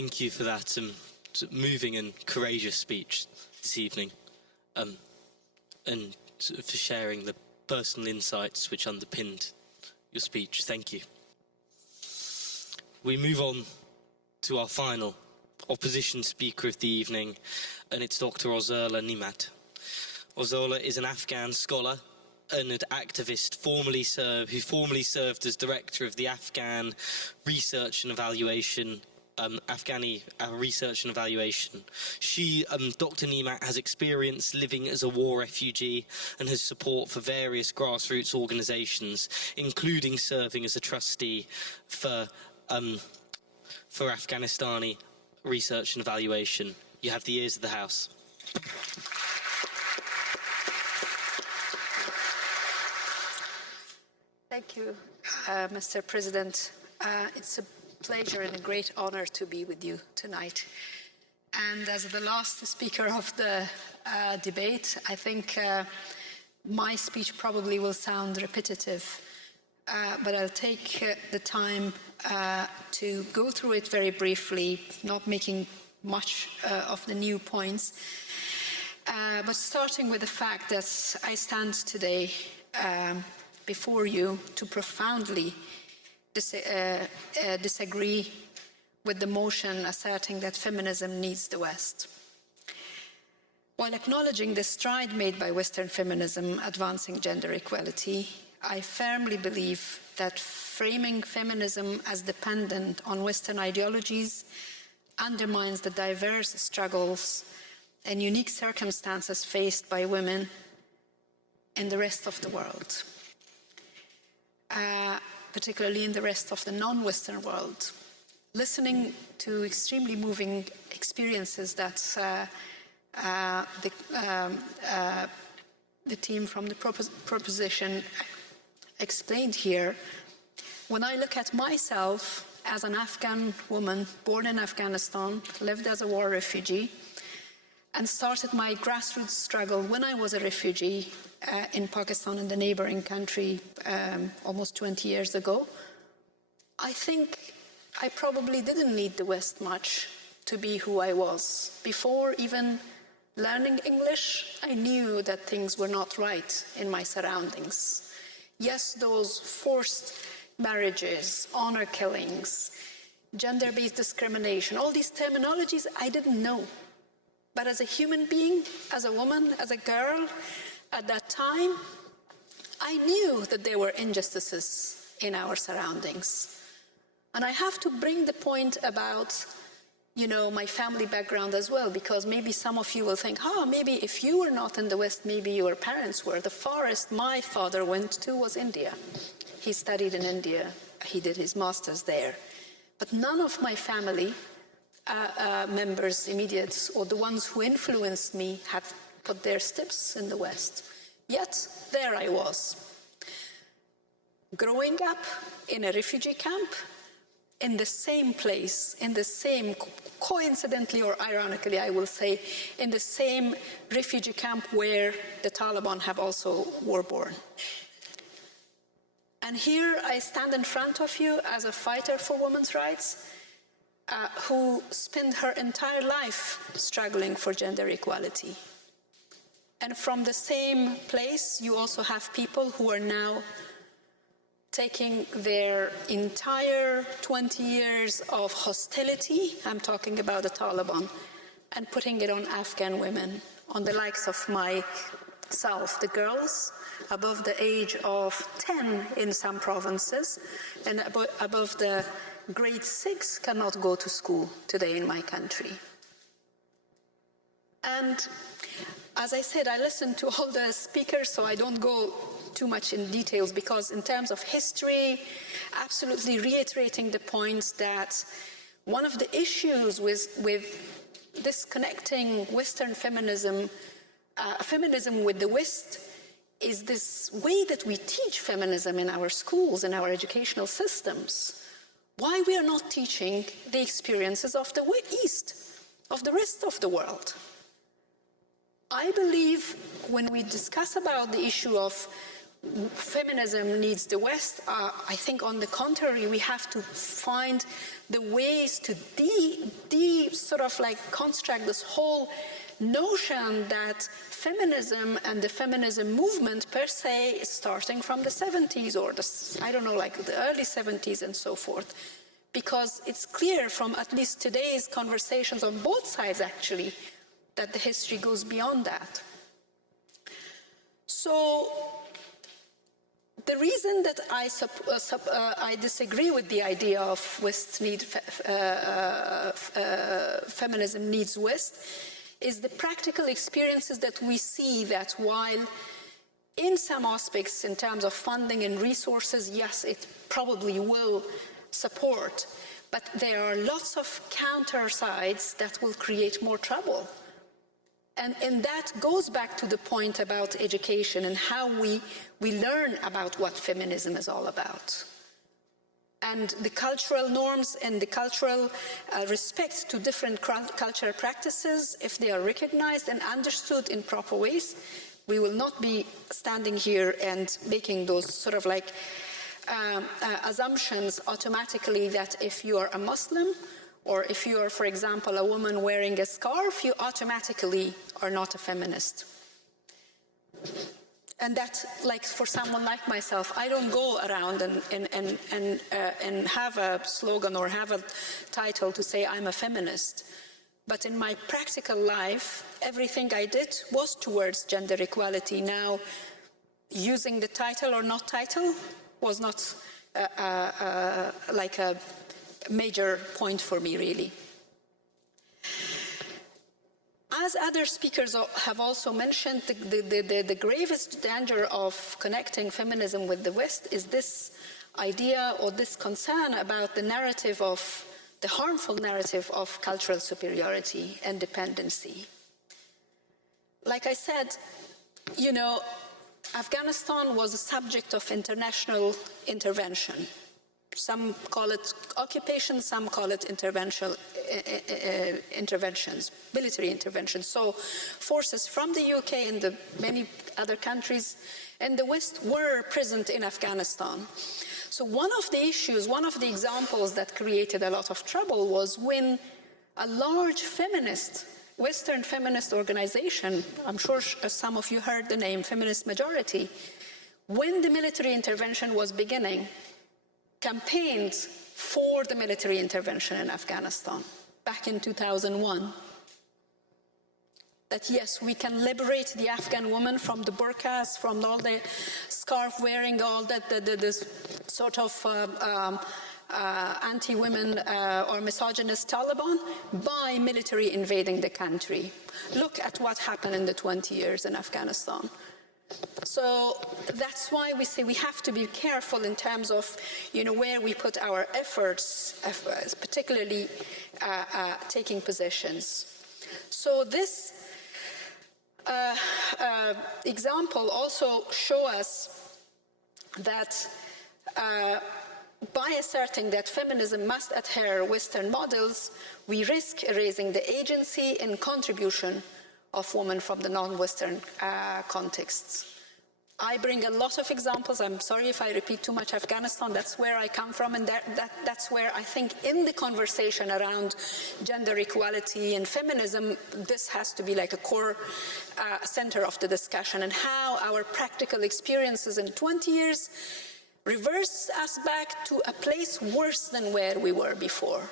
Thank you for that moving and courageous speech this evening, and for sharing the personal insights which underpinned your speech. Thank you. We move on to our final opposition speaker of the evening, and it's Dr. Orzala Nemat. Orzala is an Afghan scholar and an activist who formerly served as director of the Afghan Research and Evaluation, Afghani Research and Evaluation. Dr. Nemat has experience living as a war refugee and has support for various grassroots organisations, including serving as a trustee for Afghanistan Research and Evaluation. You have the ears of the House. Thank you, Mr. President. It's a pleasure and a great honor to be with you tonight. And as the last speaker of the debate, I think my speech probably will sound repetitive, but I'll take the time to go through it very briefly, not making much of the new points, but starting with the fact that I stand today before you to profoundly disagree with the motion asserting that feminism needs the West. While acknowledging the stride made by Western feminism advancing gender equality, I firmly believe that framing feminism as dependent on Western ideologies undermines the diverse struggles and unique circumstances faced by women in the rest of the world, particularly in the rest of the non-Western world. Listening to extremely moving experiences that the team from the proposition explained here, when I look at myself as an Afghan woman born in Afghanistan, lived as a war refugee, and started my grassroots struggle when I was a refugee in Pakistan, in the neighboring country, almost 20 years ago, I think I probably didn't need the West much to be who I was. Before even learning English, I knew that things were not right in my surroundings. Yes, those forced marriages, honor killings, gender-based discrimination, all these terminologies I didn't know. But as a human being, as a woman, as a girl, at that time, I knew that there were injustices in our surroundings. And I have to bring the point about, my family background as well, because maybe some of you will think, maybe if you were not in the West, maybe your parents were. The farthest my father went to was India. He studied in India. He did his master's there. But none of my family members, immediate, or the ones who influenced me, had put their steps in the West. Yet, there I was, growing up in a refugee camp, in the same place, in the same, coincidentally or ironically, I will say, in the same refugee camp where the Taliban have also were born. And here I stand in front of you as a fighter for women's rights, who spent her entire life struggling for gender equality. And from the same place, you also have people who are now taking their entire 20 years of hostility, I'm talking about the Taliban, and putting it on Afghan women, on the likes of myself, the girls above the age of 10 in some provinces, and above the grade 6 cannot go to school today in my country. And as I said, I listened to all the speakers, so I don't go too much in details, because in terms of history, absolutely reiterating the point that one of the issues with disconnecting Western feminism, feminism with the West, is this way that we teach feminism in our schools, in our educational systems. Why we are not teaching the experiences of the East, of the rest of the world. I believe when we discuss about the issue of feminism needs the West. I think on the contrary, we have to find the ways to sort of like construct this whole notion that feminism and the feminism movement per se is starting from the 70s or the early 70s and so forth. Because it's clear from at least today's conversations on both sides actually that the history goes beyond that. So the reason that I disagree with the idea of feminism needs West is the practical experiences that we see that while in some aspects in terms of funding and resources, yes, it probably will support, but there are lots of counter sides that will create more trouble. And that goes back to the point about education and how we learn about what feminism is all about. And the cultural norms and the cultural respect to different cultural practices, if they are recognized and understood in proper ways, we will not be standing here and making those sort of like assumptions automatically that if you are a Muslim or if you are, for example, a woman wearing a scarf, you automatically are not a feminist. And that, like for someone like myself, I don't go around and have a slogan or have a title to say I'm a feminist. But in my practical life, everything I did was towards gender equality. Now, using the title or not title was not like a major point for me, really. As other speakers have also mentioned, the gravest danger of connecting feminism with the West is this idea or this concern about the narrative of, the harmful narrative of cultural superiority and dependency. Like I said, you know, Afghanistan was a subject of international intervention. Some call it occupation, some call it interventions, military interventions. So forces from the UK and the many other countries in the West were present in Afghanistan. So one of the issues, one of the examples that created a lot of trouble was when a large feminist, Western feminist organization, I'm sure some of you heard the name, Feminist Majority, when the military intervention was beginning, campaigned for the military intervention in Afghanistan back in 2001. That yes, we can liberate the Afghan woman from the burqas, from all the scarf wearing, all that, the sort of anti-women or misogynist Taliban by military invading the country. Look at what happened in the 20 years in Afghanistan. So that's why we say we have to be careful in terms of, you know, where we put our efforts, particularly taking positions. So this example also shows us that by asserting that feminism must adhere Western models, we risk erasing the agency and contribution of women from the non-Western contexts. I bring a lot of examples. I'm sorry if I repeat too much Afghanistan. That's where I come from, and that's where I think in the conversation around gender equality and feminism, this has to be like a core center of the discussion, and how our practical experiences in 20 years reverse us back to a place worse than where we were before.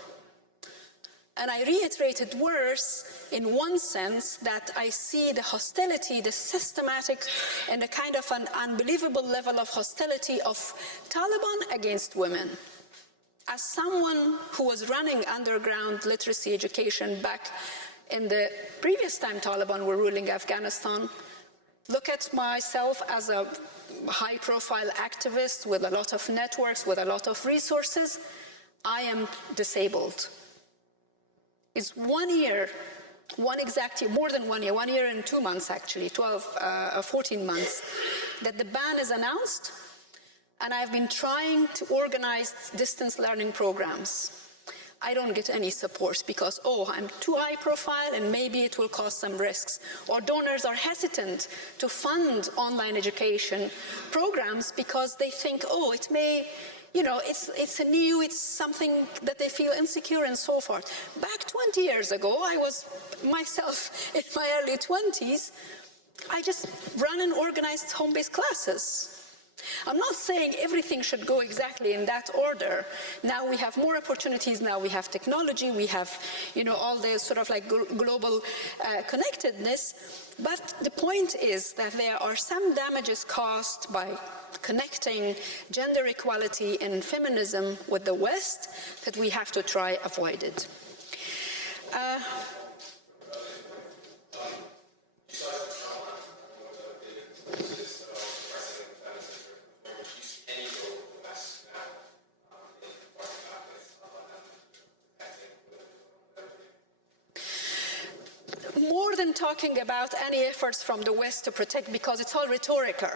And I reiterated worse in one sense that I see the hostility, the systematic and a kind of an unbelievable level of hostility of Taliban against women. As someone who was running underground literacy education back in the previous time Taliban were ruling Afghanistan, look at myself as a high-profile activist with a lot of networks, with a lot of resources. I am disabled. It's 1 year, one exact year, more than 1 year, 1 year and 2 months actually, 14 months, that the ban is announced, and I've been trying to organize distance learning programs. I don't get any support because, oh, I'm too high profile and maybe it will cause some risks. Or donors are hesitant to fund online education programs because they think, oh, it may, you know, it's something that they feel insecure and so forth. Back 20 years ago, I was myself in my early 20s, I just ran and organized home-based classes. I'm not saying everything should go exactly in that order. Now we have more opportunities, now we have technology, we have, you know, all the sort of like global connectedness. But the point is that there are some damages caused by connecting gender equality and feminism with the West that we have to try avoid it. More than talking about any efforts from the West to protect, because it's all rhetorical.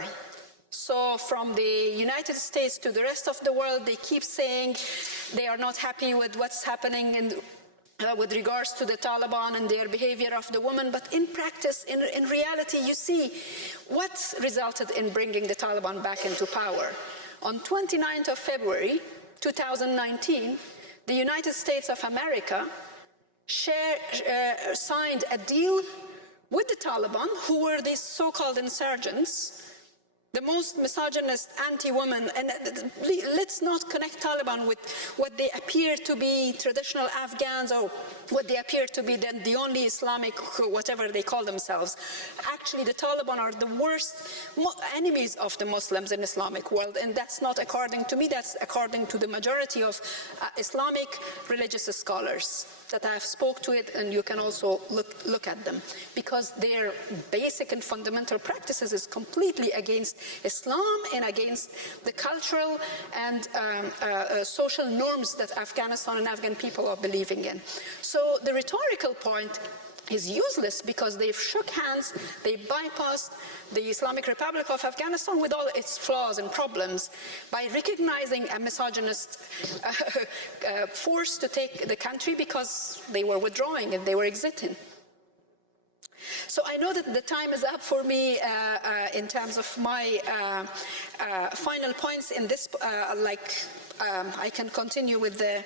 So from the United States to the rest of the world, they keep saying they are not happy with what's happening with regards to the Taliban and their behavior of the woman. But in practice, in reality, you see what resulted in bringing the Taliban back into power. On 29th of February, 2019, the United States of America signed a deal with the Taliban, who were these so-called insurgents, the most misogynist, anti-woman, and let's not connect Taliban with what they appear to be traditional Afghans or what they appear to be the only Islamic, whatever they call themselves. Actually, the Taliban are the worst enemies of the Muslims in Islamic world, and that's not according to me, that's according to the majority of Islamic religious scholars that I have spoke to it, and you can also look at them, because their basic and fundamental practices is completely against Islam and against the cultural and social norms that Afghanistan and Afghan people are believing in. So the rhetorical point is useless because they've shook hands, they bypassed the Islamic Republic of Afghanistan with all its flaws and problems by recognizing a misogynist force to take the country because they were withdrawing and they were exiting. So I know that the time is up for me in terms of my final points in this, I can continue with the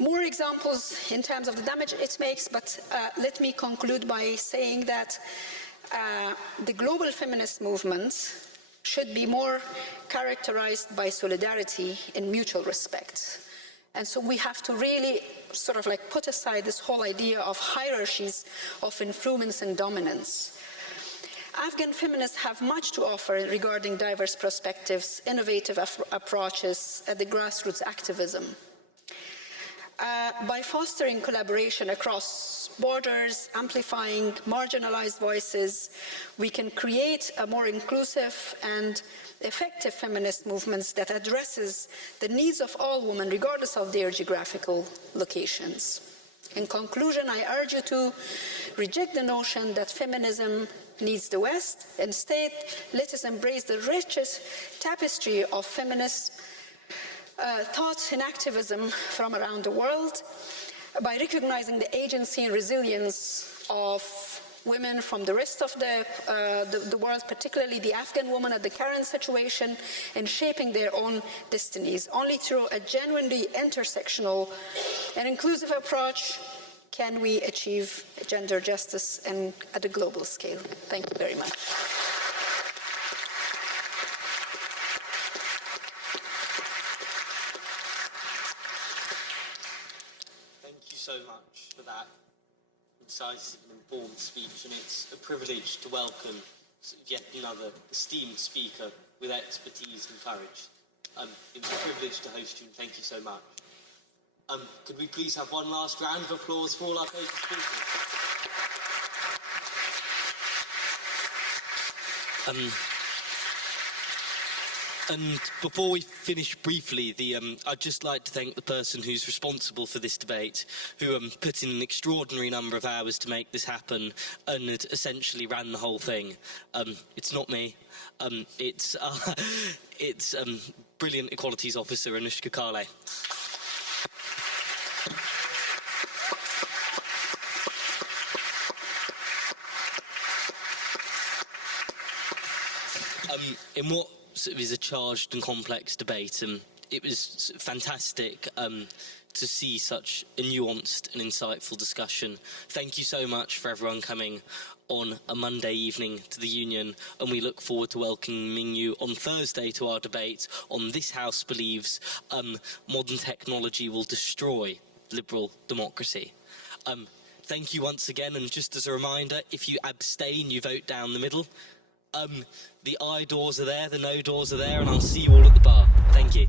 more examples in terms of the damage it makes, but let me conclude by saying that the global feminist movement should be more characterized by solidarity and mutual respect. And so we have to really sort of like put aside this whole idea of hierarchies of influence and dominance. Afghan feminists have much to offer regarding diverse perspectives, innovative approaches at the grassroots activism. By fostering collaboration across borders, amplifying marginalized voices, we can create a more inclusive and effective feminist movements that addresses the needs of all women, regardless of their geographical locations. In conclusion, I urge you to reject the notion that feminism needs the West. Instead, let us embrace the richest tapestry of feminist thought and activism from around the world by recognizing the agency and resilience of women from the rest of the world, particularly the Afghan woman at the current situation, and shaping their own destinies. Only through a genuinely intersectional and inclusive approach can we achieve gender justice and at a global scale. Thank you very much. So much for that incisive and informed speech, and it's a privilege to welcome yet another esteemed speaker with expertise and courage. It was a privilege to host you, and thank you so much. Could we please have one last round of applause for all our favourite speakers? And before we finish briefly, I'd just like to thank the person who's responsible for this debate, who put in an extraordinary number of hours to make this happen and had essentially ran the whole thing. It's not me. It's brilliant Equalities Officer Anushka Kale. In what sort of is a charged and complex debate, it was fantastic to see such a nuanced and insightful discussion. Thank you so much for everyone coming on a Monday evening to the Union, and we look forward to welcoming you on Thursday to our debate on This House Believes Modern Technology Will Destroy Liberal Democracy. Thank you once again, and just as a reminder, if you abstain, you vote down the middle. The aye doors are there, the no doors are there, and I'll see you all at the bar. Thank you.